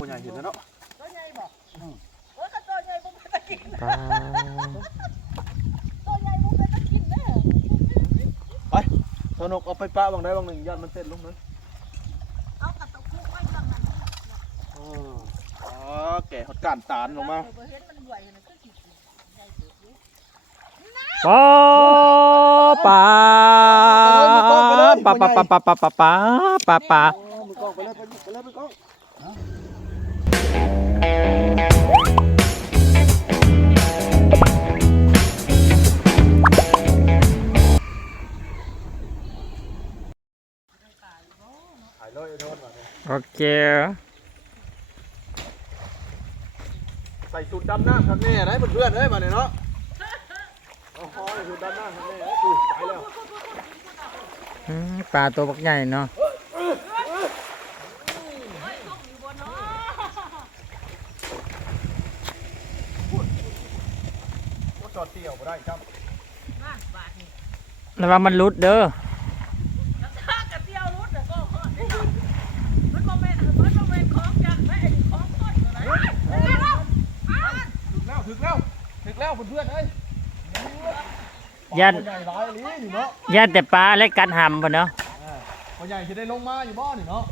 คนใหญ่เห็นแล้วเนาะตัวใหญ่บอกโอ้ยก็ตัวใหญ่บ่เป็นตะกินปลาตัวใหญ่บ่เป็นตะกินแน่สนุกเอาไปป้าบางได้บางหนึ่งยันมันเต้นลงเลยเอากระตุกคุกไว้ทางนั้นอ๋อแก่หดการตานลงมาบ่เห็นมันไหวนะคือสิใหญ่เติบอยู่ปลาปลาปลาปลาปลาปลาปลาปลาปลาปลา โดนมาเนี่ยโอเค ใส่สูตรดำน้ำครับแน่ได้เพื่อนๆเอ้ยมาเนี่ยเนาะโอ้โหสูตรดำน้ำครับแน่เอ้ยอุ้ยตายแล้วอืมปลาตัวบักใหญ่เนาะ โอ้ จอดเตี่ยวบ่ได้ครับมาบาทนี่ระวังมันหลุดเด้อถ้ากระเตียวรุดน่ะก็ฮอดได้มันบ่แม่นมันบ่แม่นของจังแม่ไอ้นี่ของคนอยู่ไหนเอ้ยเอาอ่านถึกแล้วถึกแล้วถึกแล้วเพื่อนๆเอ้ยยันปลาใหญ่ร้ายลีนี่เนาะยันแต่ปลาและกัดหำพอเนาะปลาใหญ่จะได้ลงมาอยู่บ่นี่เนาะ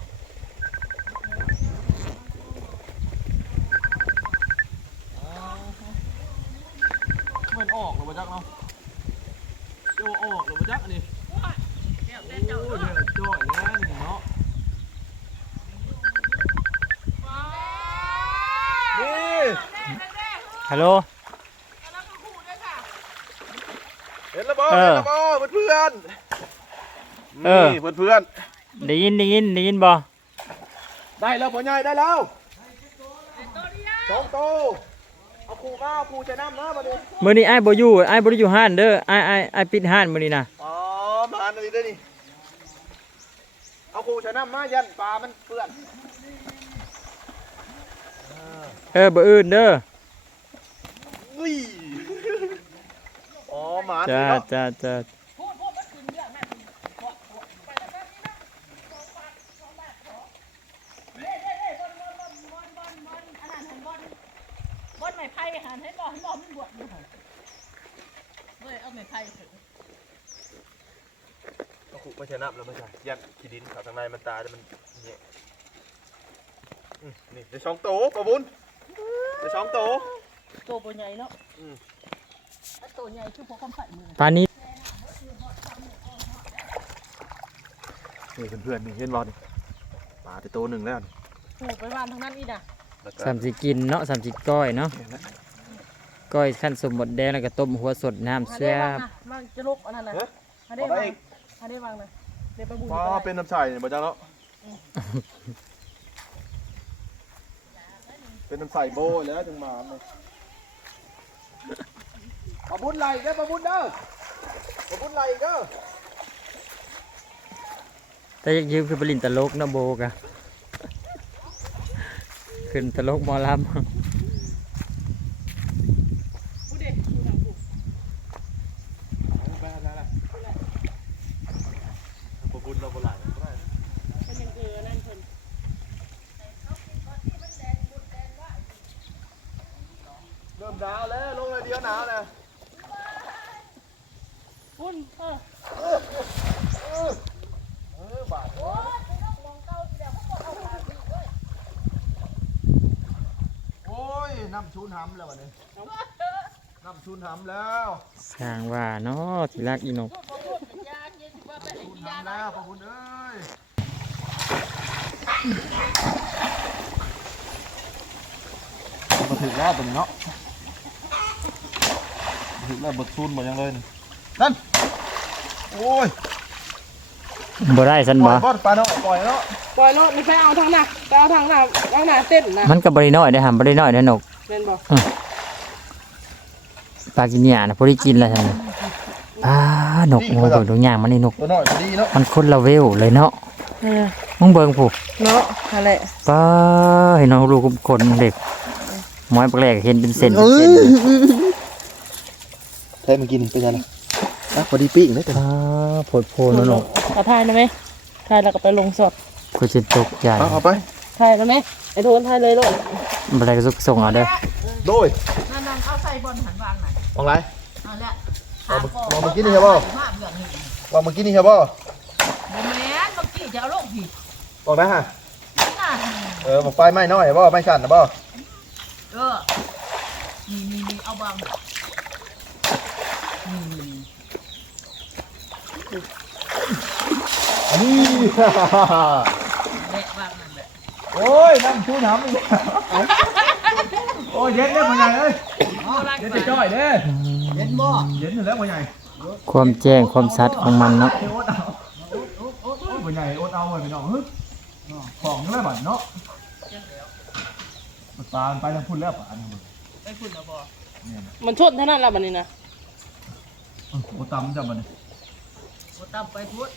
มันออกหรือมาจักเนาะโจออกหรือมาจักอันนี้ เดี๋ยวแต่ โอ้ เจ้าย เนี่ยจ่อยแล้วนี่เนาะนี่ ฮัลโหล เห็นแล้วบ่เอเห็นอแล้วบ่เพื่อนๆเออ นี่เพื่อนได้ยินได้ยินได้ยินบ่ๆได้แล้วพ่อใหญ่ได้แล้วสองโตวเอาครูมาเอาครูใช้น้ำนะมาดูมื้อนี้อ้ายบ่อยู่อ้ายบ่ได้อยู่ห้านเด้ออ้ายอ้ายอ้ายปิดห้านมื้อนี้นะอ๋อมาอันนี้ได้นี่เอาครูใช้น้ำมายันปลามันเปื้อน เออบ่อื่นเด้อ สี่อ๋อหมาจ้าจ้าจ้าไผ่หันให้บอกให้บอกมันบวชอยู่เว้ยเอาไม้ไผ่ถอะก็ขุไปชนะแล้วไม่ใช่ยัดขี้ดินขาทางในมันตายแล้วมันเนี่ยนี่ได้สองโตประบุนได้สองโต ตัวบ่ใหญ่เนาะอืมถ้าตัวใหญ่คือพวกคำใส่มือปลานี้นี่เพื่อนๆนี่เห็นบอลนี่ปลาได้โตวหนึ่งแล้วนี่ปลูกไปบ้านทางนั้นอีน่ะแล้วก็สามสิกินเนาะสามสิก้อยเนาะเห็นแล้วก้อยขั้นสมบดแดงแล้วก็ต้มหัวสดน้ำหาเสื้ได้อวางนะมันจะลุกอันนั้นน่ะเอ๊ะหาได้เอาวาได้งอีกหาได้วางนะเดี๋ยวไปบุญอ๋อก็ได้เป็นน้ำใสเนี่ยมาจ้าเนาะเป็นน้ำใสโบแล้วจึงมาเลย ปะบุญไหลเด้อปะบุญเด้อปะบุญไหลเด้อแต่อยากยืมคือปลินตลกนะโบกะขึ้นตลกหมอลำ พูดดิดูทางกู ไปแล้วล่ะปะบุญเราบ่ไหลก็ได้ เป็นยังเออนั่นเพิ่น เริ่มหนาวแล้วลงเลยเดียวหนาวนะ พุ่นเออ เออบาด โอ้ยน้ำชูนหำแล้ววันนี้น้ำชูนหำแล้วสร้างว่าเนาะที่รักอีนกพูดพูดเป็นยาเย็นสิว่าไปให้ชูนกินยาหำแล้วขอบคุณเอ้ยมาถึงแล้วตัวนี้เนาะมาถึงแล้วบดซูนหมดยังเลยนี่นั่น โอ้ยบ่ได้สันปล่บ่อยบอดปลาเนาะปล่อยเนาะปล่อยรถไม่ใช่เอาทางหน้าไปเอาทางหน้าเอาหน้าเต้นนะมันก็บ่ได้น้อยได้อหำบ่ได้น้อยได้อนกเล่นบ่ปลากินหญ้าน่ะบ่ได้กินแล้วซั่นน่ะปลานกโอ้โหเบิ่งตัวอย่างมันนี่นก ตัวน้อยพอดีเนาะมันคนละเวลเลยเนาะเออมึงเบิ่งผู้เนาะอะไรป้าเห็นน้องลูกคนเด็กหมอยปลาแหลกเห็นเป็นเส้นเป็นเส้นใช่เมื่อกี้นี่เป็นยังไง อะพอดีปีกเลยแต่ป้าโผดโผล่นนกขอถ่ายได้ไหมถ่ายแล้วก็ไปลงสดก็จะตกใจเอาเอาไปถ่ายแล้วไหมไอ้โทนถ่ายเลยลูกบ่ได้ก็สุกส่งเอาเด้อโดยนั่นนั่นเอาใส่บนหันวางหน่อยมองไรเอาละเอามาเอามากินนี่ครับบ่มาเบื่อนี่วางเมื่อกี้นี่ครับบ่บ่แม่นเมื่อกี้จะเอาลงผิดบอกนะฮะนั่นเออบอกไฟไหม้น้อยบ่ไม่สั่นนะบ่เออนี่นี่นี่เอาบางนี่นี่ อันนี้แม่วางนั่นแหละโอ้ยนั่งชูน้ำอีกโอ้ยเย็นเด้อพ่อใหญ่เอ้ยเอาละเย็นจะจ่อยเด้อเย็นบ่เย็นอยู่แล้วพ่อใหญ่ความแจ้งความชัดของมันเนาะเดี๋ยวอดเอาโอ้ยพ่อใหญ่อดเอาไว้พี่น้องเฮ้ยของแล้วบัดเนาะปลาไปทางพุ่นแล้วปลาเนี่ยไปพุ่นเอาบ่มันชนเท่านั้นละบัดนี้นะโอ้ตำจับมันบ่ ตำไปพุ่น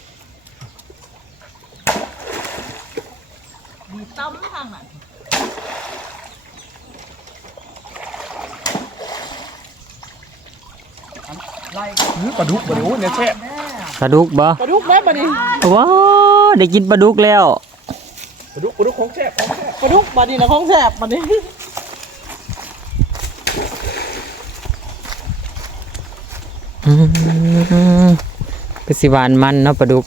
มีตำทางนั้นปลาดุกปลาดุกเนี่ยแช่ปลาดุกบ่ปลาดุกแม่บัดนี้ว้าวได้กินปลาดุกแล้วปลาดุกปลาดุกของแช่ของแช่ปลาดุกบัดนี้นะของแสบบัดนี้อืม คือสิหวานมันเนาะปลาดุก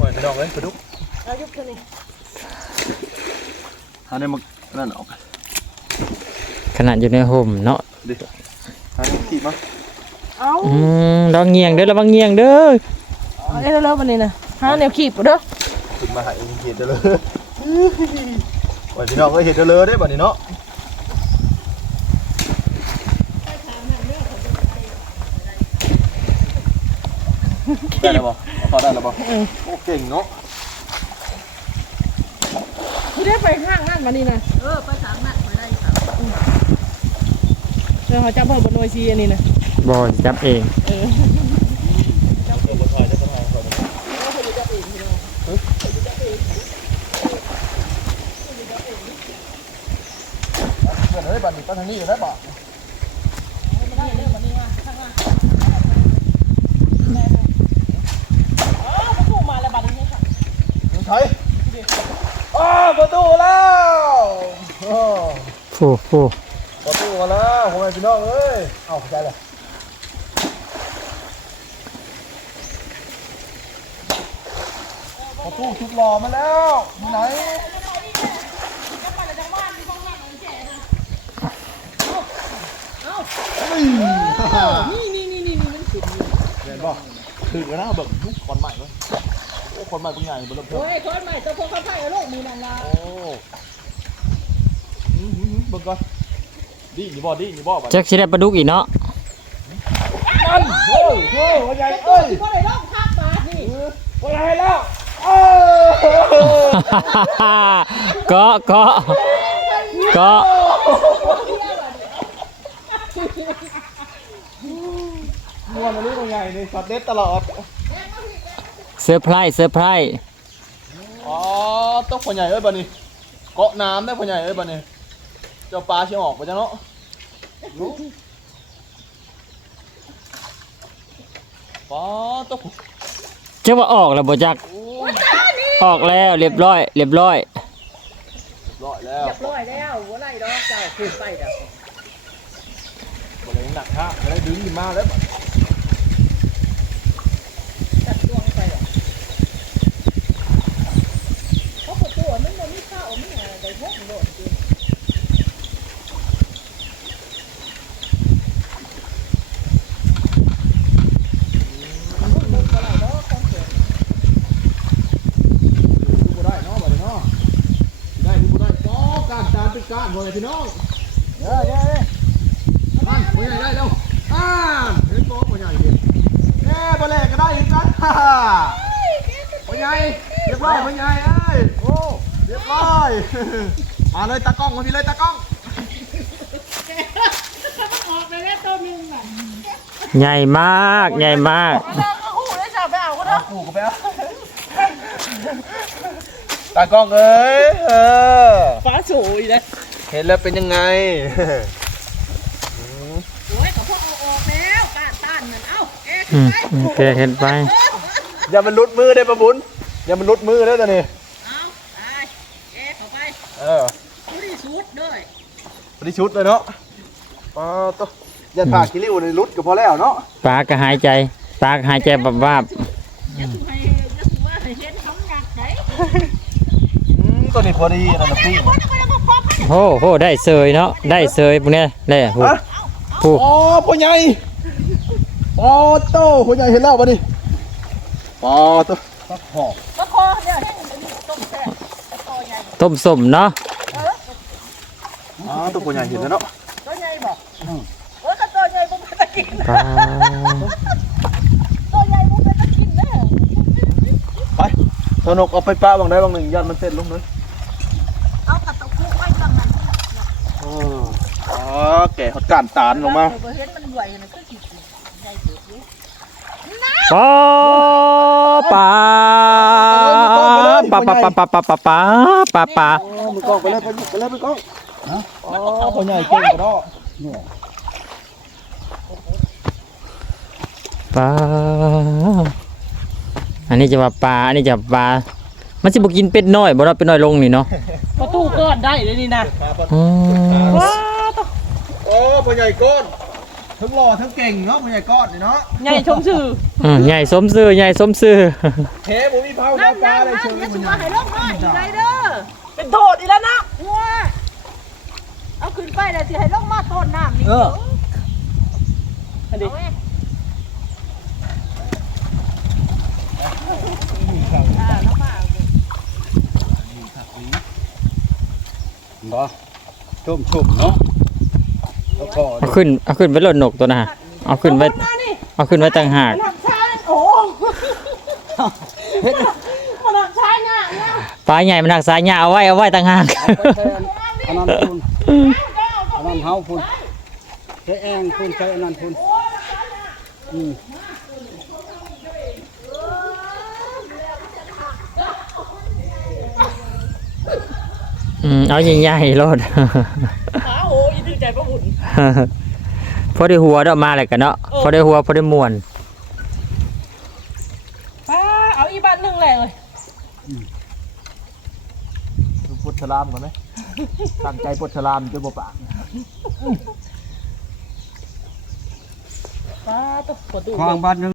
ปล่อยพี่น้องเลยปลาดุกอายุเท่านี้หาได้มานั่นออกขนาดอยู่ในห่มเนาะดิหาได้ขีดมาเอาอืมระวังเงียงเด้อระวังเงียงเด้อเอ้ยเร็วๆบัดนี้นะหาแนวขีบเด้อขึ้นมาหาเองเห็ดเด้อเลยวันพี่น้องก็เห็ดเด้อเลยได้บัดนี้เนาะ ได้แล้วบ่พอได้แล้วบ่โอ้เก่งเนาะคือได้ไปห้างนั่นบัดนี้นะเออไปทางนั้นไปได้ครับเดี๋ยวเขาจับเพิ่นบนหน่วยซีอันนี้นะบ่จับเองเออเพื่อนเฮ้ยบัดนี้ไปทางนี้อยู่ได้บ่อ๋อประตูมาแล้วบัดนี้ค่ะ ใช่อ้าว ประตูแล้วโอ้ฟูฟูประตูมาแล้วผมพี่น้องเอ้ยเอ้าใจเลยประตูชุดหล่อมาแล้วอยู่ไหนนี่นี่นี่นี่มันขึ้นเห็นป่ะถึงแล้วนะแบบยุคคนใหม่เลย คนใหม่เป็นไงบนรถเพิ่มโอ้ยคนใหม่เจ้าพวกเขาไผ่เอาลูกมือนั่นล่ะโอ้อืมอืมอืมเบิ่งก่อนดีนี่บ่ดีนี่บ่บัดจักสิได้ปลาดุกอีกเนาะนั่นโอ้ยโอ้ยว่าใหญ่เอ้ยก็เลยต้องทักมานี่ว่าใหญ่แล้วเอ้ยเกาะเกาะเกาะม่วนอันนี้ว่าใหญ่นี่สัตว์เด็ดตลอด เซอร์ไพรส์เซอร์ไพรส์อ๋อต้องพ่อใหญ่เอ้ยบัดนี้เกาะน้ำได้พ่อใหญ่เอ้ยบัดนี้เจ้าปลาชิออกไปจ้ะเนาะปลาต้องจักว่าออกแล้วบ่จักออกแล้วเรียบร้อย เรียบร้อยร้อยแล้วเรียบร้อยแล้วหัวไหล่ดอกเจ้าขึ้นไปเด้อบ่ได้หนักฮะบ่ได้ดึงขึ้นมาแล้วบัดจัดดวงไปอะ เพราะประตูมันบ่มีข้าวมีอะไรได้พวกโดดจริงดูบ่ได้เนาะบัดนี้เนาะสิได้ดูบ่ได้ป้อการตามเป็นการบ่ได้พี่น้องเด้อเด้อเด้อนั่นพ่อใหญ่ได้แล้วอ่าเห็นบ่พ่อใหญ่เห็นแน่บ่แลกก็ได้อีกกันฮ่าฮ่าพ่อใหญ่เรียบร้อยพ่อใหญ่เอ้ยโอ้เรียบร้อยมาเลยตากล้องมาพี่เลยตากล้องออกไปแล้วตัวนึงน่ะใหญ่มากใหญ่มากแล้วก็หูได้จับไปเอาก็ได้ปู่กับแป๊ตากล้องเอ้ยเออฟ้าสวยเลยเห็นแล้วเป็นยังไง โอ้ยก็พอเอาออกแล้วก้านต้านนั่นเอ้าเอ๊ะอืมโอเคเห็นไป อย่ามันหลุดมือได้ปะบุญอย่ามันหลุดมือได้ตอนนี้ เอาไปเอ๊ะเข้าไป เอ เออ ผู้ที่สุดด้วย บริชุดเลยเนาะปลาตัวยันผ่ากิริวในรุดก็พอแล้วเนาะปลาก็หายใจ ปลาก็หายใจแบบว่าบอย่าถูให้อย่าถูว่าให้เห็นทำหนักไหนอืมตัวนี้พอดีนะนะพี่คนคนละพอโอ้โหได้เสยเนาะได้เสยพวกเนี้ยแหละผู้ฮะผู้อ๋อพ่อใหญ่ปอโตพ่อใหญ่เห็นแล้วปะนี่ปอตัวตักหอกปะคอเนี่ยให้ต้มแซ่บปะคอใหญ่ต้มส้มเนาะ อ๋อตัวใหญ่เห็นแล้วเนาะตัวใหญ่บอกเออถ้าตัวใหญ่ผมเป็นตะกินตัวใหญ่ผมเป็นตะกินเด้อไปสนุกเอาไปป้าบางได้บางหนึ่งยันมันเต้นลงเลยเอากระตุกไว้ตรงนั้นอ๋ออ๋อแก่หดการตานลงมาเออเห็นมันไหวนะคือสิใหญ่เติบอยู่ปอปลาปลาปลาปลาปลาปลาปลาปลาปลาปลาอ๋อมือกล้องไปเลยไปไปเลยไปกล้อง อ๋อพ่อใหญ่เก่งกระดอปลา อันนี้จะว่าปลา อันนี้จะปลา มันสิบ่กินเป็ดน้อยบ่เราะเป็ดน้อยลงนี่เนาะประตูก้อนได้เลยนี่นะอืมว้าต้องโอ้พ่อใหญ่ก้อนทั้งหล่อทั้งเก่งเนาะพ่อใหญ่ก้อนนี่เนาะ ใหญ่ชมชื่ออืมใหญ่สมซื่อใหญ่สมซื่อเฮ้ผมมีเผานั่เผานปลานั่นอะไรนั่เชินญอย่าพ่สูอใหว่าญ่ให้ลงน้อยอยู่ไรเด้อเป็นโทษอีแล้วนะว้า เอาขึ้นไปเลยสิให้ลงมาโทษน้ำนี่เออ อันนี้เอาเว้ยอ่าแล้วมาเอาเว้ยบ่ชุ่มชุ่มเนาะแล้วก็เอาขึ้นเอาขึ้นไว้รถนกตัวน่ะเอาขึ้นไว้มานี่เอาขึ้นไว้ต่างหากหนักชายโอ้มันหนักชายง่ะเนี่ยปลาใหญ่มันหักสายหญ้าเอาไว้เอาไว้ต่างหาก อันนั้นคุณอันนั้น เฮาคุณใช้แองคุณใช้อันนั้นคุณอืมอืมเอาใหญ่ๆรถขาโอ้ยถือใจประหุ่นพอได้หัวดอกมาเลยกันเนาะพอได้หัวพอได้มวนป้าเอาอีบันหนึ่งเลยเลยดูพุทธลามก่อนไหม ตั้งใจพุทธลามจนบ่ปากป้าต้องประตูควางบ้านหนึง